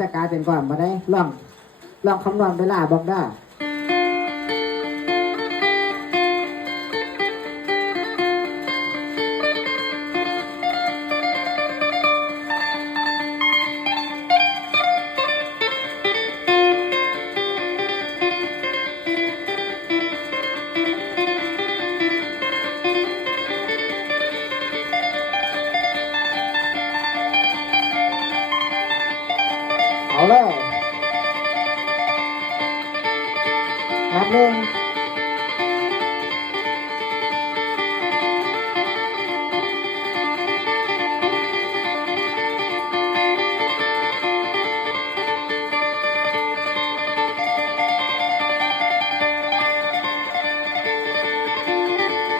จะกลายเป็นความมาได้ลองคำนวณเวลาบอกได้เอาเลยนับหนึ่ง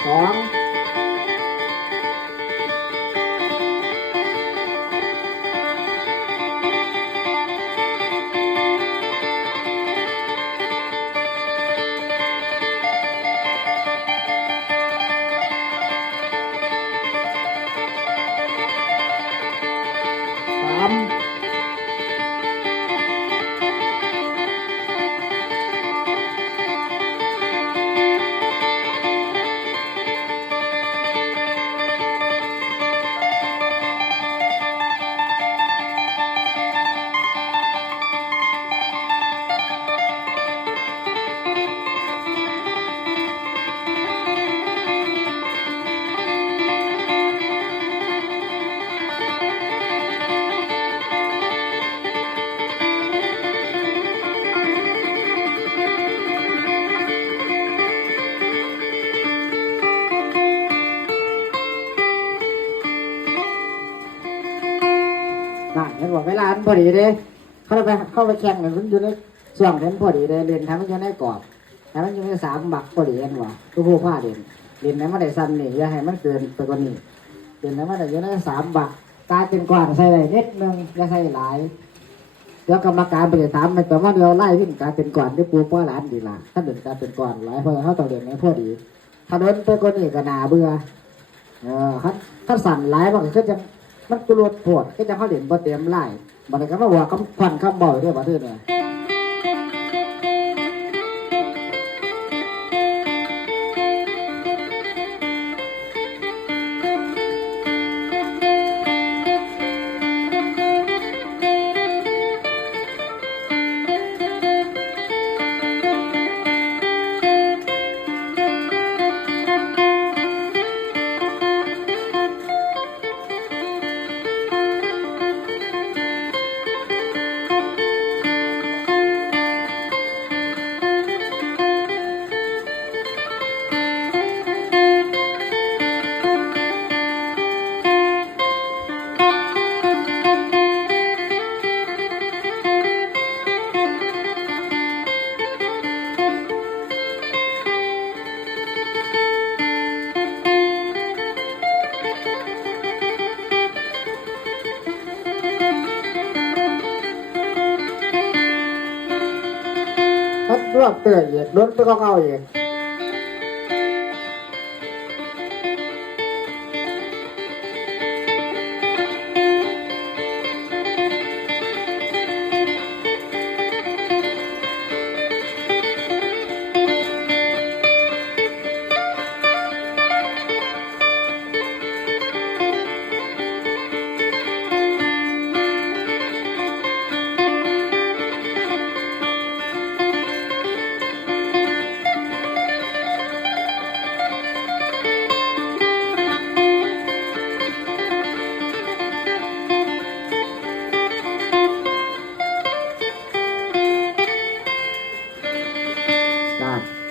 สองสามนั่นเห็นบอกเวลามันพอดีเลยเข้าไปแข่งเนี่ยมันอยู่ในช่วงนั้นพอดีเลยเรียนทำมันอยู่ในกรอบแต่มันอยู่ใน3 บักพอดีกันว่ะทุกผู้ผ้าเรียนนั้นไม่ได้สั้นนี่อย่าให้มันเกินไปกว่านี้เรียนนั้นไม่ได้อยู่ใน3 บักกลายเป็นกว้างใส่ได้นิดนึงอย่าใส่หลายเดี๋ยวกรรมการไปถามมันแต่ว่าเราไล่วิ่งกลายเป็นก่อนที่ปูป้อหลานดีละถ้าเดินกลายเป็นก่อนหลายเพราะเขาต้องเรียนนี้พอดีถ้าเดินไปกว่านี้ก็น่าเบื่อถ้าสั่นหลายมันก็จะมันกลัวปวดก็จะเขาเด่นบ่เต็มไล่มันก็มาว่าคำควันคำบ่อยด้วยบ่ทื่อเนี่ยรวบเตยอีกล้นไปก็เอาอีก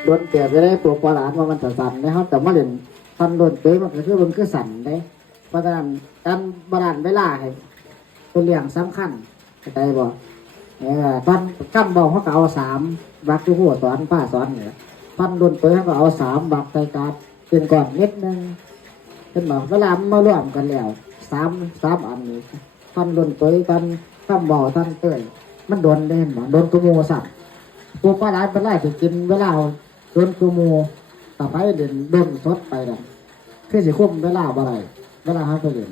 โดนเตียจะได้ปลุกปลาว่ามันสั่นๆนะครับแต่มาเล่นฟันโดนเตยมันก็คือสั่นได้เพราะฉะนั้นการบาลานซ์เวลาให้เป็นเรื่องสำคัญเข้าใจบ่ฟันกำบอกเขาก็เอา3 บักที่หัวสอนป้าสอนเนี่ยฟันโดนเตยเขาก็เอา3 บักใส่การเป็นก่อนนิดนึงเป็นบอกเวลามาร่วมกันแล้ว3 อันนี้ฟันโดนเตยฟันกำบอกฟันเตยมันโดนได้เห็นบ่โดนกระโมสั่นตัวปลาไหลเป็นไรที่กินเวลาโดนกูมูต่อไปเดินโดนสดไปเลยคือสิคุ้มเวลาอะไรเวลาเขาไปเรียน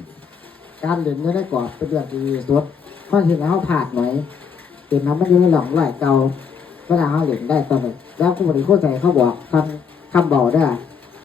การเรียนไม่ได้กรอบเป็นเรื่องที่สดเพราะที่เราผ่านหน่อย เป็นน้ำมันอยู่ในหลองไหลเก่าเวลาเขาเล่นได้ตอนนี้แล้วผู้บริโภคใจเขาบอกคำเบาได้อ